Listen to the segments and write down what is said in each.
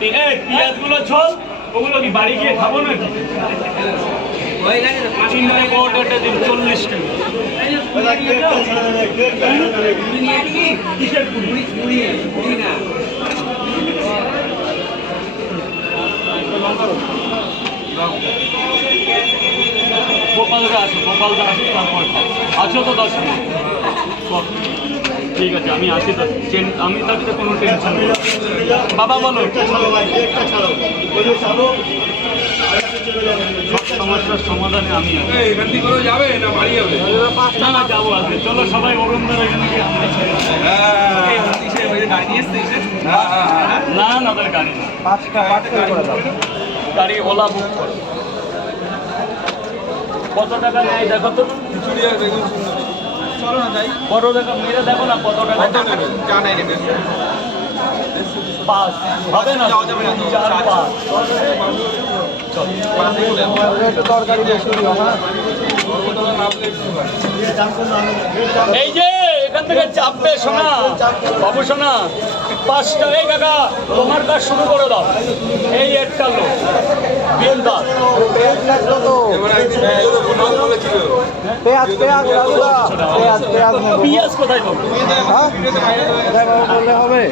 পেঁয়াজগুলো ছোল, ওগুলো কি বাড়ি গিয়ে খাবো নাকি? 40 টাকা। কিসের পুরি? গোপালরা আসো, গোপালরা আসো, তারপর আছো তো 10 মিনিট। ঠিক আছে, আমি আসি তো, আমি তাতে কোনো টেনশন নেই। বাবা বলো, সমস্যার সমাধানে আমি এখান থেকে যাবে না বাড়ি যাবে? না না, যাবো আজকে। চলো সবাই অরুণদার এখানে গিয়ে না না, ওদের গাড়ি না, গাড়ি ওলা বুক করো। কত টাকা নেয় দেখো তো, কত টাকা মেরে দেখো না, কত টাকা পাঁচ হবে না, 4-5 এই যে এখান থেকে চাপবে শোনা বাবু, শোনা 5 টাকা। এই কাকা, তোমার কাজ শুরু করে দাও। এই একটা লোক বিলদার পেঁয়াজ কোথায় পাবো? বললে হবে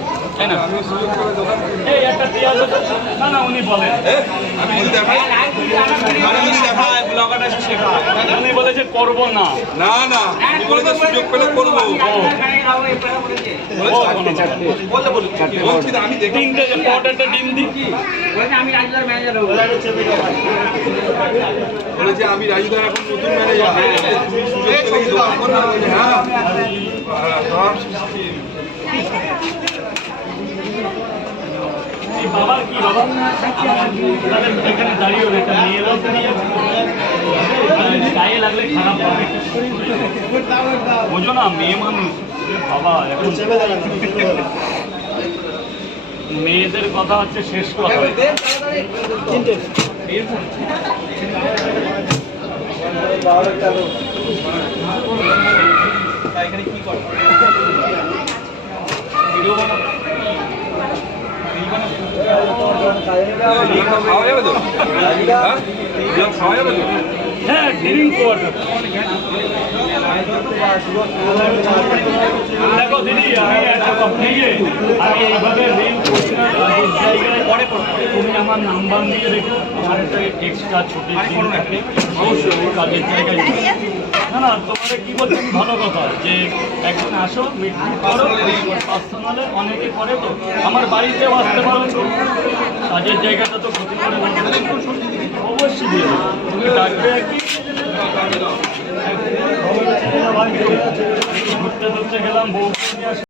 এই একটা পেঁয়াজ। না না, উনি বলেন, উনি বলে যে করবো না। না না, সুযোগ পেলে করবো। আমি দেখি 3টে পটেটো ডিম দিই। বলেছে আমি রাজুদার এখন নতুন বাবার কি বাবা এখানে দাঁড়িয়ে একটা মেয়েরাও গায়ে লাগলে খারাপ হবে, বোঝো না, মেয়ে মানুষ বাবা। এখন মেয়েদের কথা হচ্ছে শেষ কথা। এখানে কি করে ভিডিও বানাবো? খাওয়া যাবে তো? খাওয়া যাবে তো? হ্যাঁ, ড্রিঙ্ক ওয়াটার। দেখো দিদি, আমি এইভাবে রিল করি না, জায়গায় পরে তুমি আমার নাম্বার নিয়ে রেখো, আমার একটা এক্সট্রা ছুটি থাকে অবশ্যই কাজের জায়গায়। না না, তোমাদের কী বলছি ভালো কথা, যে একদিন আসো, মিটিং করো, পার্সোনালে অনেকে করে তো, আমার বাড়িতেও আসতে পারো, কাজের জায়গাটা তো ক্ষতি করে অবশ্যই দিয়ে দেবো। তুমি ডাকবে একদিন, ঘুরতে ঘুরতে গেলাম বউ নিয়ে